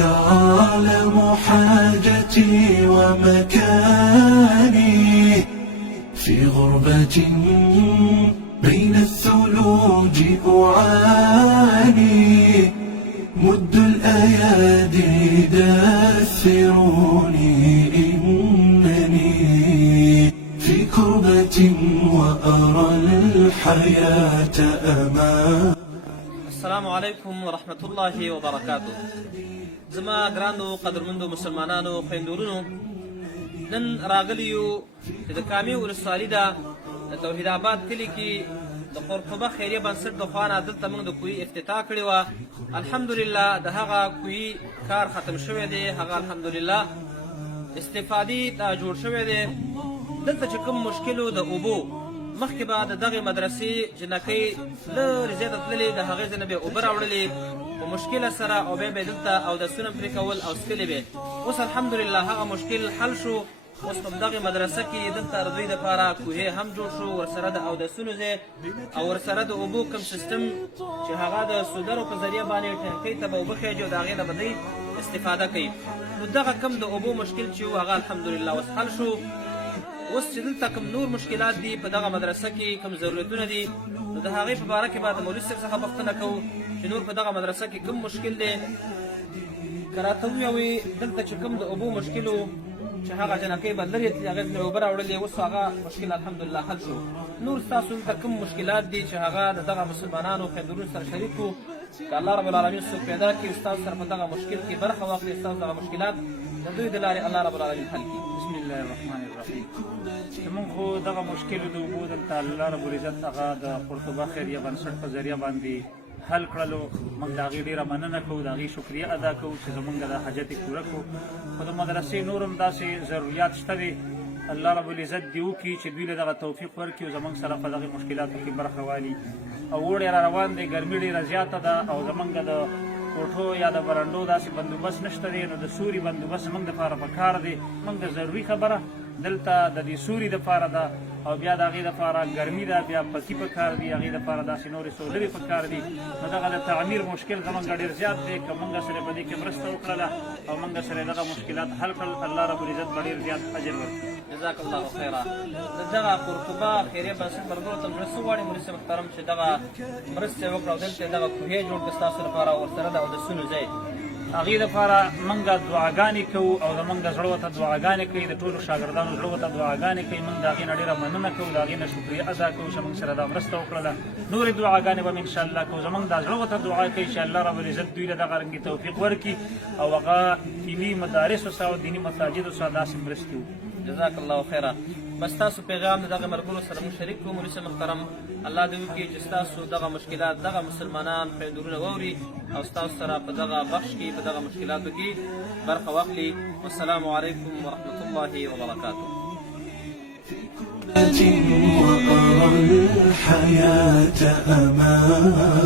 يعلم حاجتي ومكاني في غربة بين الثلوج أعاني مد الأيادي دثروني إنني في كربة وأرى الحياة أمامي. السلام عليكم ورحمة الله وبركاته. زما ګرانو قدرمندو مسلمانانو خویندورونو، نن راغلیو چې د کامې ولسوالي ده د توحید آباد کلي کې د قرطبه خیریه بنسټ د خوا نه دلته موږ د کوهي افتتاح کړې وه. الحمدلله د هغه کوهي کار ختم شوی دی، هغه الحمدلله استفادې ته جوړ شوی دی. دلته چې کوم مشکل و د اوبو، مخکې به د دغې مدرسې جنکۍ لرې ځای ته تللې، د هغې ځای نه به یې اوبه راوړلې په مشکله سره، او بیا به یې دلته اودسونه پرې کول او څښلې به. اوس الحمدلله هغه مشکل حل شو. اوس په دغې مدرسه کې دلته د دوی دپاره کوهی هم جوړ شو، ورسره د اودسونو ځای او ورسره د اوبو کوم سیستم چې هغه د سودرو په ذریعه باندې ټنکۍ ته به اوبه خېږي او د هغې نه به دوی استفاده کوي. نو دغه کم د اوبو مشکل چې و هغه الحمدلله اوس حل شو. اوس چې دلته کوم نور مشکلات دي په دغه مدرسه کې، کوم ضرورتونه دي، نو د هغې په باره کې به د مولوي صاحب څخه پوښتنه کوو چې نور په دغه مدرسه کې کوم مشکل دی. که راته ووایي دلته چې کوم د اوبو مشکل و چې هغه جنکۍ به لرې تلې، هغې ته اوبه راوړلې، اوس هغه مشکل الحمدلله حل شو. نور ستاسو دلته کوم مشکلات دي چې هغه د دغه مسلمانانو خویندورونو سره شریک کړو، که الله رب العالمین څوک پیدا کړي ستاسو سره په دغه مشکل کې برخه واخلي، ستاسو دغه مشکلات د دوی د لارې الله رب العالمین حل کړي. بسم الله الرحمن الرحیم. زمونږ خو دغه مشکل د اوبو دلته الله رب العزت هغه د قرطبه خیریه بنسټ په ذریعه باندې حل کړلو. موږ د هغې ډېره مننه کوو، د هغې شکریه ادا کوو چې زمونږ د حاجت یې پوره کړو. خو د مدرسې نور هم داسې ضروریات شته دی، الله رب العزت دې وکړي چې دوی له دغه توفیق ورکړي او زمونږ سره په دغې مشکلاتو کې برخه والي. او اوړی را روان دی، ګرمي ډېره زیاته ده او زمونږ د کوټو یا د برنډو داسې بندوبست نشته دی، نو د سوري بندوبست زمونږ دپاره پکار دی. موږ د ضروري خبره دلته د دې سوري دپاره ده او بیا د هغې دپاره ګرمي ده، بیا پکي پکار دي، هغې دپاره داسې نورې سولرې پکار دي. نو دغه د تعمیر مشکل زمونږ ډېر زیات دی. که موږ سره په دې کې مرسته وکړله او موږ سره دغه مشکلات حل کړل، الله رب العزت به ډېر زیات اجر ورکړي. جزاک الله خیره. د دغه قرطبه خیریه بنسټ ملګرو ته زړه څه غواړي مولوي صاحب محترم چې دغه مرستې وکړه او دلته دغه کوهی جوړ کړه ستاسو لپاره، ورسره د اودسونو ځای. هغې دپاره موږ دعاګانې کوو او زموږ د زړه ورته دعاګانې کوي، د ټولو شاګردانو زړه ورته دعاګانې کوي. موږ د هغې نه ډېره مننه کوو، د هغې نه شکریه ادا کوو چې موږ سره دا مرسته وکړله. نورې دعاګانې به م انشاءالله کوو. زموږ دا زړه ورته دعا کوي چې الله رب العزت دوی له دغه رنګې توفیق ورکړي او هغه دیني مدارسو سره او دیني مساجدو سره داسې مرستې وکړي. جزاک الله خیره. بس تاسو پیغام د دغه ملګرو سره مو شریک کړو. مولوي صاحب محترم الله دې وکړي چې ستاسو دغه مشکلات دغه مسلمانان خویندورونه واوري او ستاسو سره په دغه بخش کې په دغه مشکلاتو کې برخه واخلي. والسلام علیکم ورحمة الله وبرکاته. وأرى الحياة أمامي.